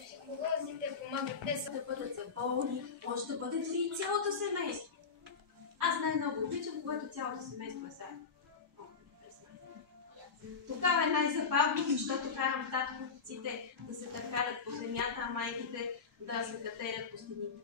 Психолозите помагат не само да бъдат за болни, може да бъде дори и цялото семейство. Аз най-много обичам, когато цялото семейство е заедно. Тогава е най-забавно, защото карам татковците да се търкалят по земята, а майките да се катерят по стените.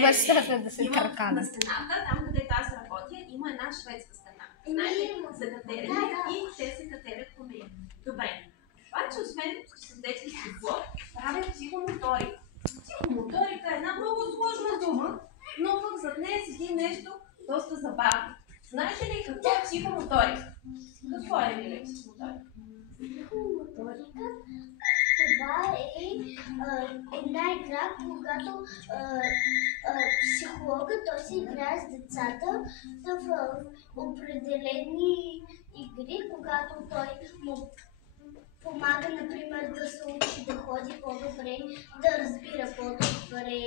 Бащата да се търкалят. На стената, там където аз работя, има една шведска стена. Знаете, за катерене и те се катерят по нея. Добре. Обаче, освен с детски стекло, правят психомоторика. Психомоторика е една много сложна дума, но пък зад нея седи нещо доста забавно. Знаете ли какво е психомоторика? Какво е ли психомоторика? Психомоторика, това е една игра, когато психологът той се играе с децата в определени игри, когато той му помага, например, да се учи да ходи по-добре, да разбира по-добре.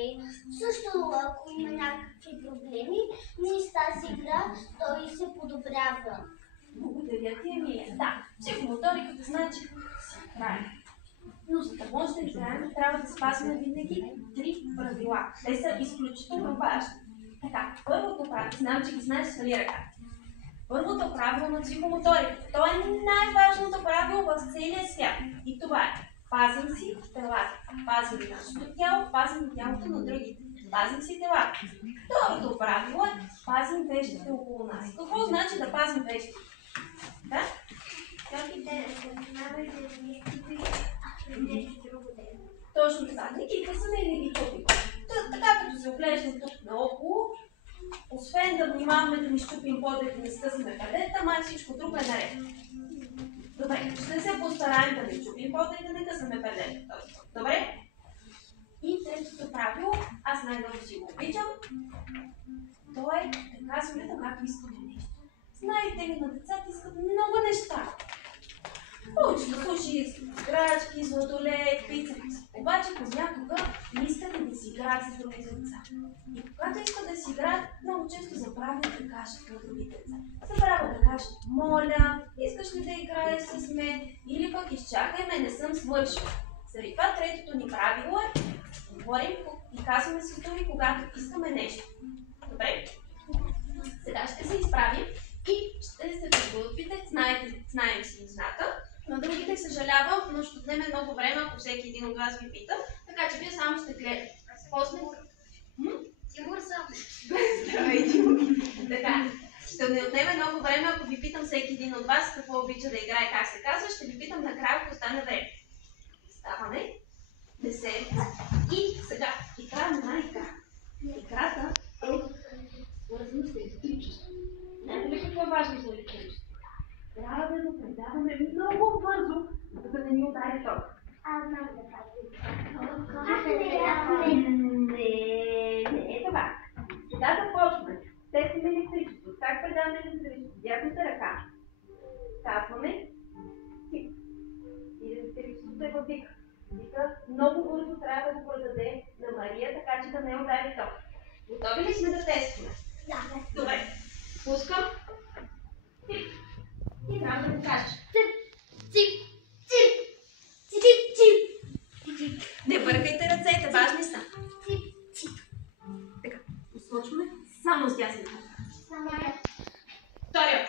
Също, ако има някакви проблеми, ние с тази игра той се подобрява. Благодаря ти, Емилия. Да, психомоториката значи си играем. Но за да може да играем, трябва да спазваме винаги 3 правила. Те са изключително важни. Така, първото правило, знам, че ги знаеш, свали ръка. Първото правило на психомоториката. То е най-важното правило в целия свят. И това е: пазим си телата. Пазим нашето тяло, пазим тялото на другите. Пазим си телата. Второто правило е: пазим вещите около нас. Какво значи да пазим вещите? Да? Точно така. Не ги късаме и не ги чупим. Така като се оглеждам тук наоколо, освен да внимаваме да ни щупим пода и да не скъсаме предета, май всичко друго е наред. Добре, ще се постараем да не щупим пода и да не късаме предета. Добре? И третото правило, аз най-много си го обичам, то е да казваме когато искаме нещо. Знаете ли, на децата искат много неща. Повечето случаи искат играчки, сладолед, пица. Обаче понякога не искат да си играят с други деца. И когато искат да си играят, много често забравят да кажат на другите деца. Забравят да кажат: моля, искаш ли да играеш с мен? Или пък изчакай ме, не съм свършил. Заради това третото ни правило е: говорим и казваме с думи, когато искаме нещо. Добре? Сега ще се изправим и ще се подготвите. Знаем си нещата. На другите съжалявам, но ще отнеме много време, ако всеки един от вас ви пита. Така че вие само ще гледате. После... Тимур съм. Здравей, Тимур. Така, ще не отнеме много време, ако ви питам всеки един от вас какво обича да играе, как се казва. Ще ви питам накрая, ако остане време. Ставаме. 10. И сега, игра на игра. Играта е свързана с електричество. Знаете ли какво е важно за електричество? Трябва да го предаваме много бързо, за да не ни удари ток. Аз знам да правим. Не е това. Сега започваме. Тестим електричество. Как предаваме електричество? Дясната ръка. Казваме тик. И електричеството е във вика. Вика много бързо трябва да го предаде на Мария, така че да не удари ток. Готови ли сме да тестваме? Да. Добре. Пускам. Тик. И трябва да го кажеш. Не бъркайте ръцете, важни са. Така, посочваме само с дясната ръка. Втория.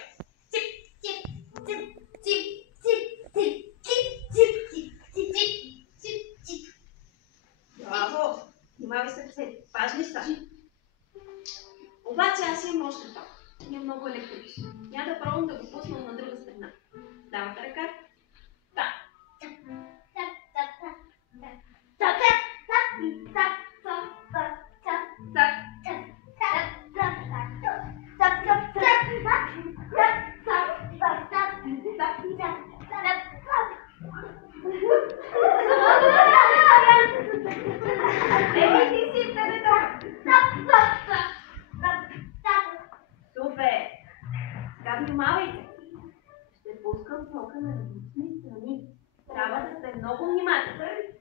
Браво! Внимавай се ръцете, важни са. Обаче аз имам още това. Имам много електричество. Я да пробвам да го пусна на друга страна. Давате ръка. Да. Супер! Сега внимавайте. Ще пускам тока на различни страни. Трябва да сте много внимателни.